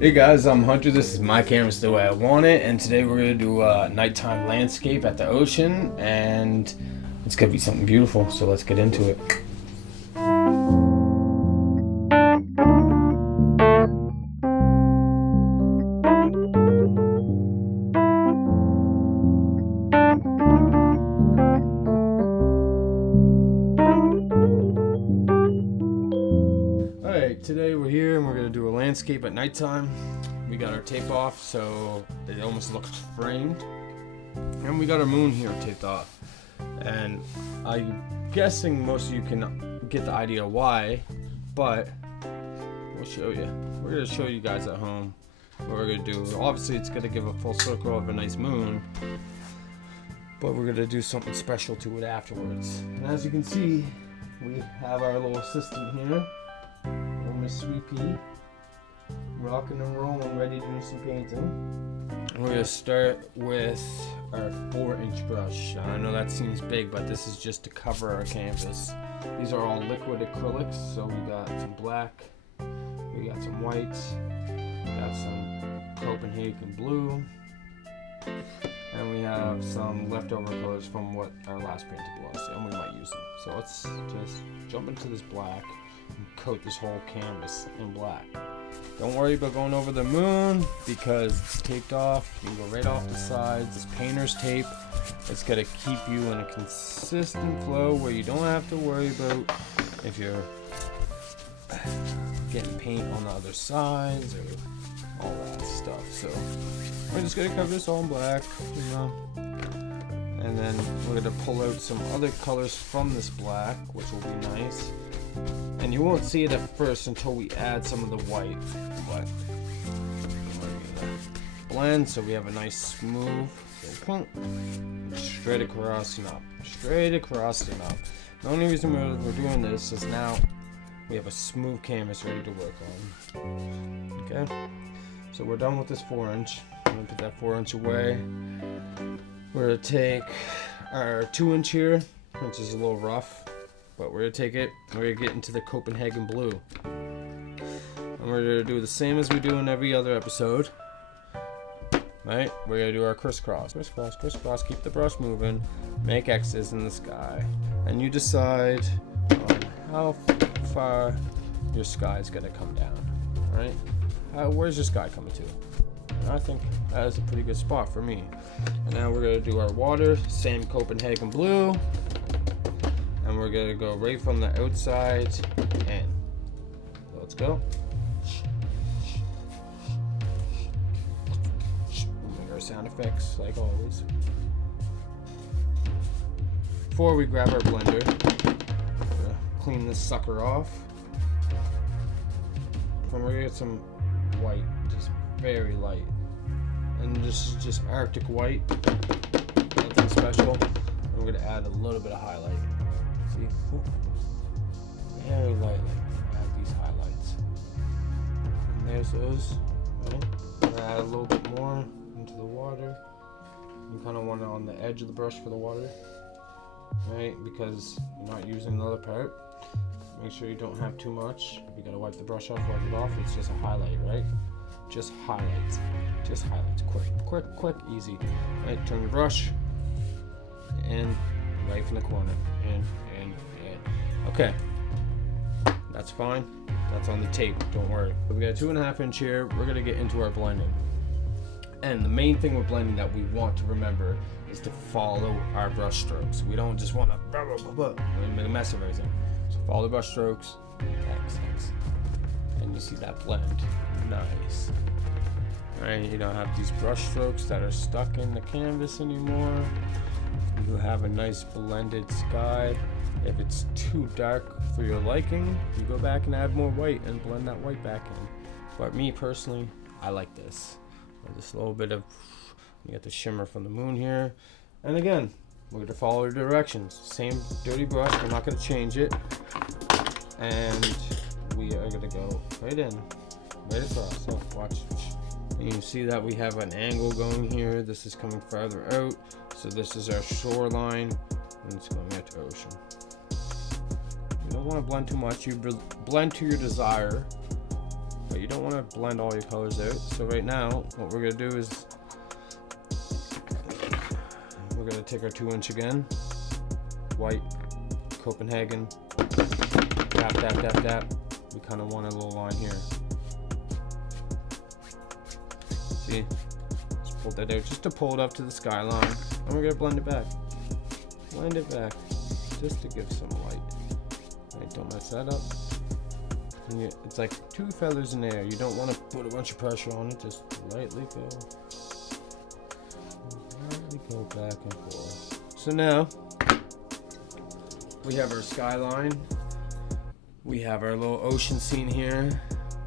Hey guys, I'm Hunter. This is my canvas the way I want it, and today we're gonna do a nighttime landscape at the ocean, and it's gonna be something beautiful. So let's get into it. All right, today we're here and we're gonna do a landscape at nighttime. We got our tape off, so it almost looks framed, and we got our moon here taped off. And I'm guessing most of you can get the idea why, but we'll show you. We're gonna show you guys at home what we're gonna do. Obviously, it's gonna give a full circle of a nice moon, but we're gonna do something special to it afterwards. And as you can see, we have our little assistant here, little Miss Sweet Pea, rocking and rolling, ready to do some painting. We're gonna start with our 4-inch brush. I know that seems big, but this is just to cover our canvas. These are all liquid acrylics, so we got some black, we got some whites, got some Copenhagen blue, and we have some leftover colors from what our last painting was, and we might use them. So let's just jump into this black and coat this whole canvas in black. Don't worry about going over the moon because it's taped off. You can go right off the sides. This painter's tape. It's gonna keep you in a consistent flow where you don't have to worry about if you're getting paint on the other sides or all that stuff. So we're just gonna cover this all in black, and then we're gonna pull out some other colors from this black, which will be nice. And you won't see it at first until we add some of the white, but we're gonna blend so we have a nice smooth, so straight across and up, straight across and up. The only reason we're doing this is now we have a smooth canvas ready to work on. Okay, so we're done with this 4-inch. I'm gonna put that 4-inch away. We're gonna take our 2-inch here, which is a little rough. But we're gonna take it, we're gonna get into the Copenhagen blue. And we're gonna do the same as we do in every other episode. Right? We're gonna do our crisscross. Crisscross, crisscross, keep the brush moving, make X's in the sky. And you decide on how far your sky is gonna come down. Alright? Where's your sky coming to? I think that is a pretty good spot for me. And now we're gonna do our water, same Copenhagen blue. And we're gonna go right from the outside in. So let's go. Make our sound effects like always. Before we grab our blender, we're gonna clean this sucker off. And we're gonna get some white, just very light. And this is just Arctic white, nothing special. And we're gonna add a little bit of highlight. See? Very lightly add these highlights. And there's those. Right? I'm gonna add a little bit more into the water. You kind of want it on the edge of the brush for the water. Right? Because you're not using the other part. Make sure you don't have too much. If you gotta wipe the brush off, wipe it off. It's just a highlight, right? Just highlights. Just highlights. Quick, easy. Right? Turn your brush. And right from the corner. In. Okay, that's fine. That's on the tape, don't worry. We got a 2.5-inch here. We're gonna get into our blending. And the main thing with blending that we want to remember is to follow our brush strokes. We don't just want to make a mess of everything. So follow the brush strokes, X. And you see that blend, nice. Right, you don't have these brush strokes that are stuck in the canvas anymore. You have a nice blended sky. If it's too dark for your liking, you go back and add more white and blend that white back in. But me personally, I like this. Just a little bit of, you get the shimmer from the moon here. And again, we're going to follow the directions. Same dirty brush, we're not going to change it. And we are going to go right in, right across. So watch. And you see that we have an angle going here. This is coming farther out. So this is our shoreline, and it's going out to ocean. You don't want to blend too much. You blend to your desire. but you don't want to blend all your colors out. So right now, what we're gonna do is we're gonna take our 2-inch again, white, Copenhagen, tap, tap, tap, tap. We kind of want a little line here. See, just pull that out just to pull it up to the skyline, and we're gonna blend it back. Blend it back, just to give some light. Right, don't mess that up. It's like 2 feathers in the air. You don't want to put a bunch of pressure on it. Just lightly go. Lightly go back and forth. So now we have our skyline. We have our little ocean scene here.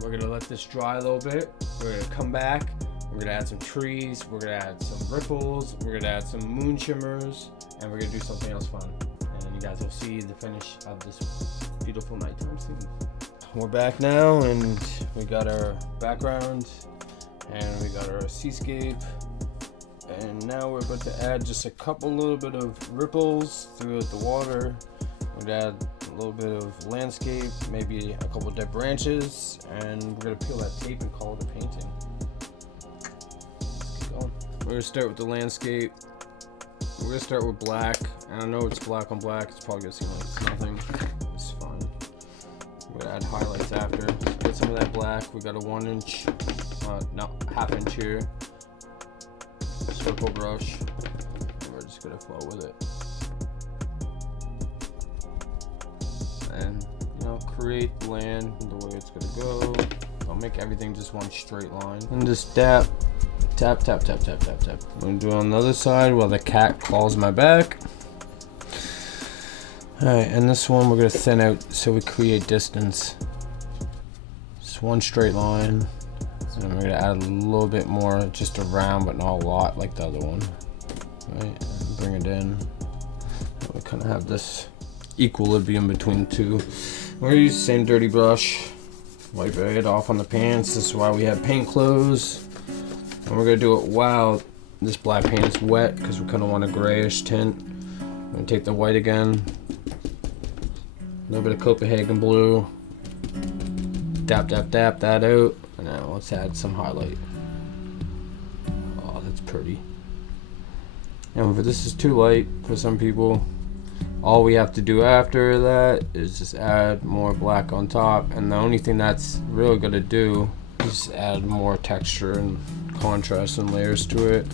We're gonna let this dry a little bit. We're gonna come back. We're gonna add some trees. We're gonna add some ripples. We're gonna add some moon shimmers, and we're gonna do something else fun. And you guys will see the finish of this beautiful nighttime scene. We're back now, and we got our background, and we got our seascape, and now we're about to add just a little bit of ripples throughout the water. We're gonna add a little bit of landscape, maybe a couple dead branches, and we're gonna peel that tape and call it a painting. Let's keep going. We're gonna start with the landscape. We're gonna start with black, and I know it's black on black. It's probably gonna seem like it's nothing. It's fine. We're gonna add highlights after. Let's get some of that black. We got a 1-inch, no, ½ inch here. Circle brush. And we're just gonna flow with it. And, you know, create the land the way it's gonna go. Don't make everything just one straight line. And just tap, tap, tap, tap, tap, tap, tap. I'm gonna do it on the other side while the cat claws my back. Alright, and this one we're gonna thin out so we create distance. Just one straight line. And we're gonna add a little bit more just around, but not a lot like the other one. Right, and bring it in. And we kind of have this equilibrium between the two. We're gonna use the same dirty brush. Wipe it off on the pants. This is why we have paint clothes. And we're gonna do it while this black paint is wet, because we kind of want a grayish tint. I'm gonna take the white again. A little bit of Copenhagen blue. Dap, dap, dap that out. And now let's add some highlight. Oh, that's pretty. And if this is too light for some people, all we have to do after that is just add more black on top. And the only thing that's really gonna do is add more texture and contrast and layers to it.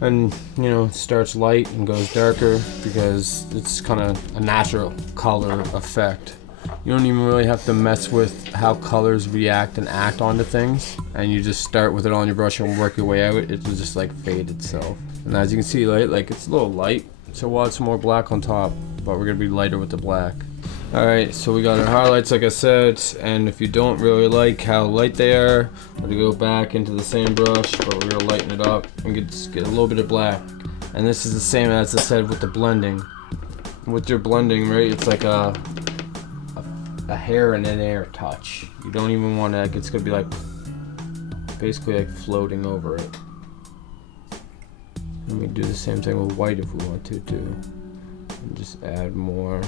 And, you know, it starts light and goes darker because it's kind of a natural color effect. You don't even really have to mess with how colors react and act onto things, and you just start with it on your brush and work your way out. It will just like fade itself. And as you can see, like it's a little light, so we'll add some more black on top, but we're gonna be lighter with the black. Alright, so we got our highlights like I said, and if you don't really like how light they are, we're gonna go back into the same brush, but we're gonna lighten it up and get a little bit of black. And this is the same as I said with the blending. With your blending, right, it's like a hair and an air touch. You don't even want to, like, it's gonna be like basically like floating over it. And we do the same thing with white if we want to too. And just add more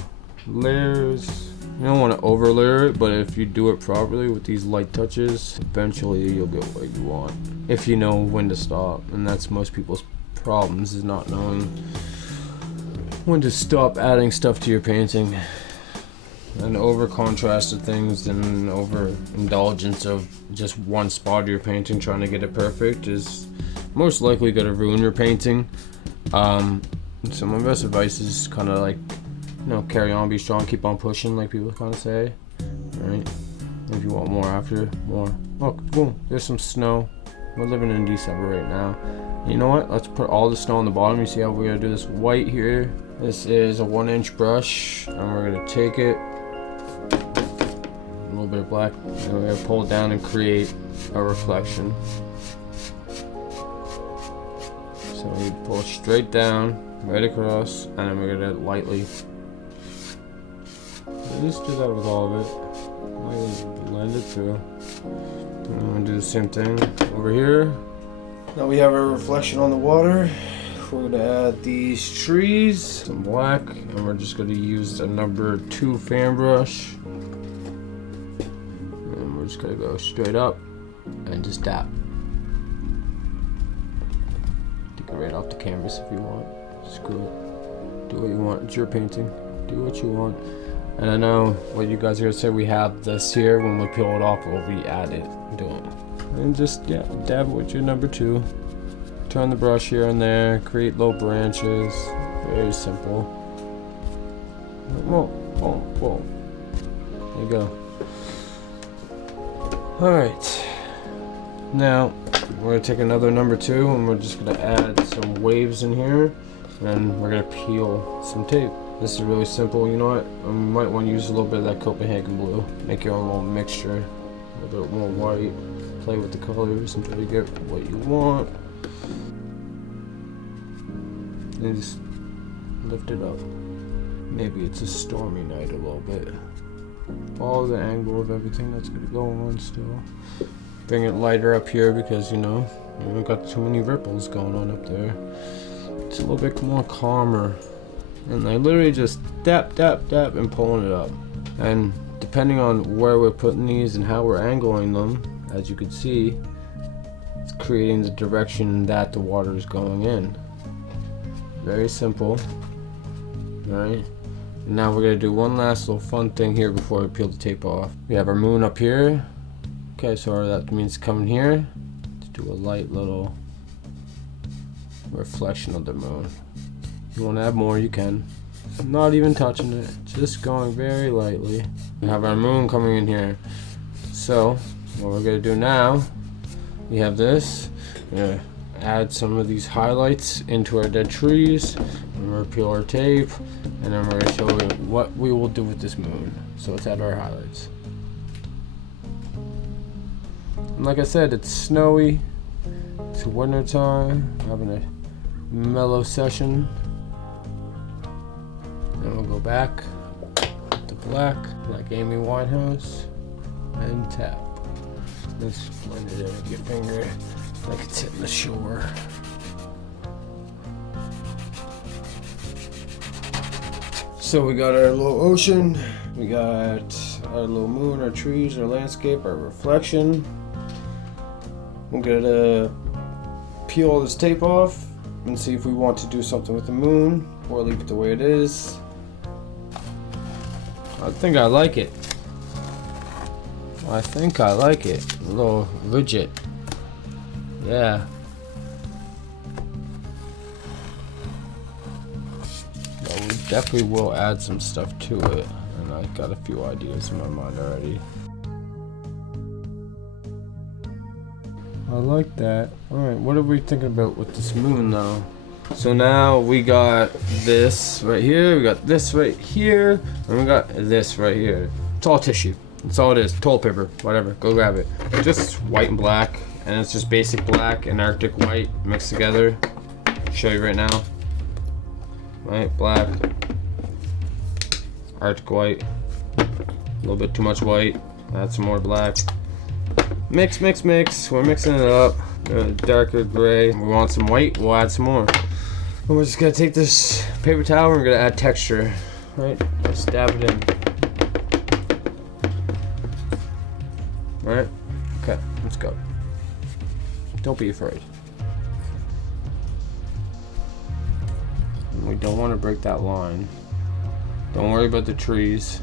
layers. You don't want to over layer it, but if you do it properly with these light touches, eventually you'll get what you want. If you know when to stop, and that's most people's problems, is not knowing when to stop adding stuff to your painting. And over contrasted things and over indulgence of just one spot of your painting trying to get it perfect is most likely going to ruin your painting. So my best advice is kind of like, you know, carry on, be strong, keep on pushing, like people kind of say. Right? If you want more after, more. Look, boom, there's some snow. We're living in December right now. You know what? Let's put all the snow on the bottom. You see how we're gonna do this white here? This is a 1-inch brush, and we're gonna take it, a little bit of black, and we're gonna pull it down and create a reflection. So we pull straight down, right across, and then we're gonna lightly. Just do that with all of it. Lightly blend it through. And I'm gonna do the same thing over here. Now we have our reflection on the water. We're gonna add these trees, some black, and we're just gonna use a number 2 fan brush. And we're just gotta go straight up and just dap. Take it right off the canvas if you want. Screw it. Do what you want. It's your painting. Do what you want. And I know what you guys are gonna say. We have this here. When we peel it off, we'll re-add it. Do it. And just dab it with your number 2. Turn the brush here and there. Create low branches. Very simple. Whoa, whoa, whoa. There you go. Alright. Now, we're going to take another number 2 and we're just going to add some waves in here. And we're going to peel some tape. This is really simple. You know what? You might want to use a little bit of that Copenhagen blue. Make your own little mixture. A little bit more white. Play with the colors until you get what you want. And just lift it up. Maybe it's a stormy night a little bit. Follow the angle of everything that's going to go on still. Bring it lighter up here because, you know, we've got too many ripples going on up there. It's a little bit more calmer. And I literally just dap, dap, dap and pulling it up. And depending on where we're putting these and how we're angling them, as you can see, it's creating the direction that the water is going in. Very simple. Alright. Now we're going to do one last little fun thing here before we peel the tape off. We have our moon up here. Okay, so that means coming here to do a light little reflection of the moon. If you want to add more, you can. Not even touching it, just going very lightly. We have our moon coming in here. So, what we're going to do now, we have this. We're going to add some of these highlights into our dead trees. And we're going to peel our tape. And then we're going to show you what we will do with this moon. So let's add our highlights. And like I said, it's snowy. It's winter time. Having a mellow session. Then we'll go back to black, like Amy Winehouse, and tap. Just blend it in with your finger like it's hitting the shore. So we got our little ocean, we got our little moon, our trees, our landscape, our reflection. We're gonna peel all this tape off and see if we want to do something with the moon or leave it the way it is. I think I like it. I think I like it. A little rigid. Yeah. Well, we definitely will add some stuff to it. And I got a few ideas in my mind already. I like that. Alright, what are we thinking about with this moon though? So now we got this right here, we got this right here, and we got this right here. It's all tissue. That's all it is. Toilet paper, whatever. Go grab it. Just white and black, and it's just basic black and Arctic white mixed together. Show you right now. Right, black, Arctic white, a little bit too much white. Add some more black. Mix, mix, mix. We're mixing it up. Darker gray. We want some white. We'll add some more. And we're just gonna take this paper towel and we're gonna add texture. Right? Let's dab it in. Alright? Okay, let's go. Don't be afraid. And we don't want to break that line. Don't worry about the trees.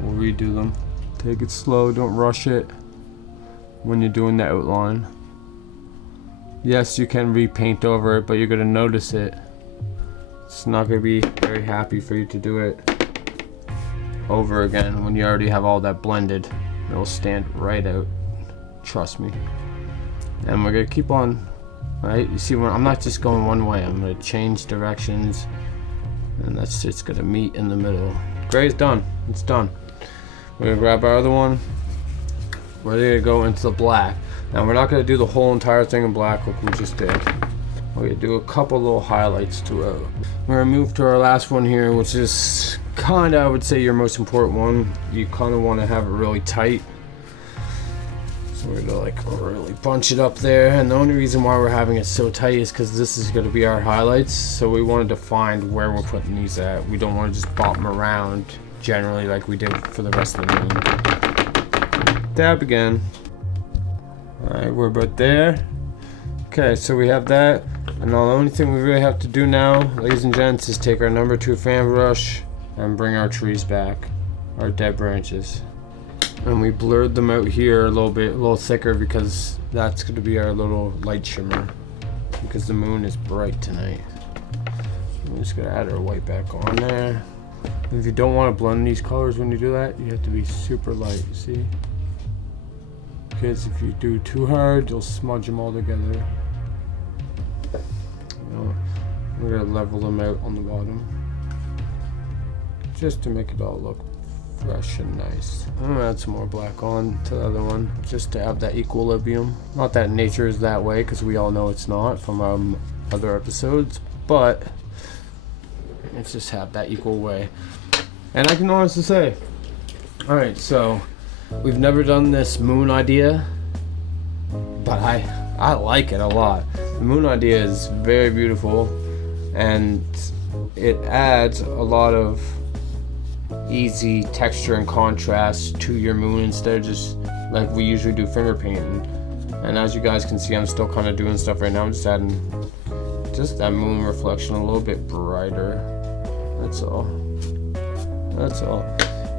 We'll redo them. Take it slow, don't rush it when you're doing the outline. Yes, you can repaint over it, but you're gonna notice it. It's not gonna be very happy for you to do it over again when you already have all that blended. It'll stand right out, trust me. And we're gonna keep on, right? You see, when I'm not just going one way, I'm gonna change directions, and that's just gonna meet in the middle. Gray's done, it's done. We're gonna grab our other one. We're gonna go into the black. Now we're not gonna do the whole entire thing in black like we just did. We're gonna do a couple little highlights to it. We're gonna move to our last one here, which is kinda, I would say, your most important one. You kinda wanna have it really tight. So we're gonna like really bunch it up there. And the only reason why we're having it so tight is because this is gonna be our highlights. So we wanted to find where we're putting these at. We don't wanna just bop them around generally like we did for the rest of the moon. dab again. Alright, we're about there. Okay, so we have that. And the only thing we really have to do now, ladies and gents, is take our number 2 fan brush and bring our trees back. Our dead branches. And we blurred them out here a little bit, a little thicker, because that's going to be our little light shimmer. Because the moon is bright tonight. We're just going to add our white back on there. If you don't want to blend these colors when you do that, you have to be super light, see? Because if you do too hard, you'll smudge them all together. We're going to level them out on the bottom. Just to make it all look fresh and nice. I'm going to add some more black on to the other one, just to have that equilibrium. Not that nature is that way, because we all know it's not from other episodes, but let's just have that equal way. And I can honestly say, alright, so we've never done this moon idea, but I like it a lot. The moon idea is very beautiful, and it adds a lot of easy texture and contrast to your moon instead of just like we usually do finger painting. And as you guys can see, I'm still kind of doing stuff right now. I'm just adding just that moon reflection a little bit brighter. That's all. That's all.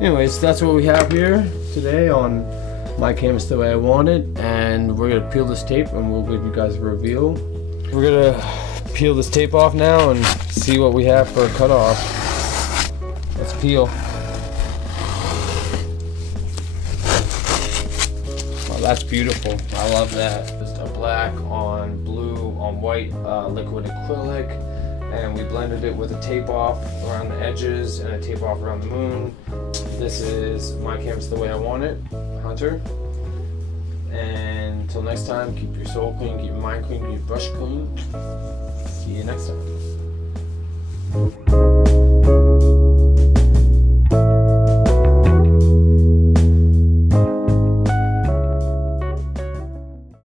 Anyways, that's what we have here today on My Canvas the Way I Want It, and we're gonna peel this tape and we'll give you guys a reveal. We're gonna peel this tape off now and see what we have for a cutoff. Let's peel. Oh, that's beautiful. I love that. Just a black on blue on white liquid acrylic, and we blended it with a tape off around the edges and a tape off around the moon. This is My Canvas the Way I Want It, Hunter. And until next time, keep your soul clean, keep your mind clean, keep your brush clean. See you next time.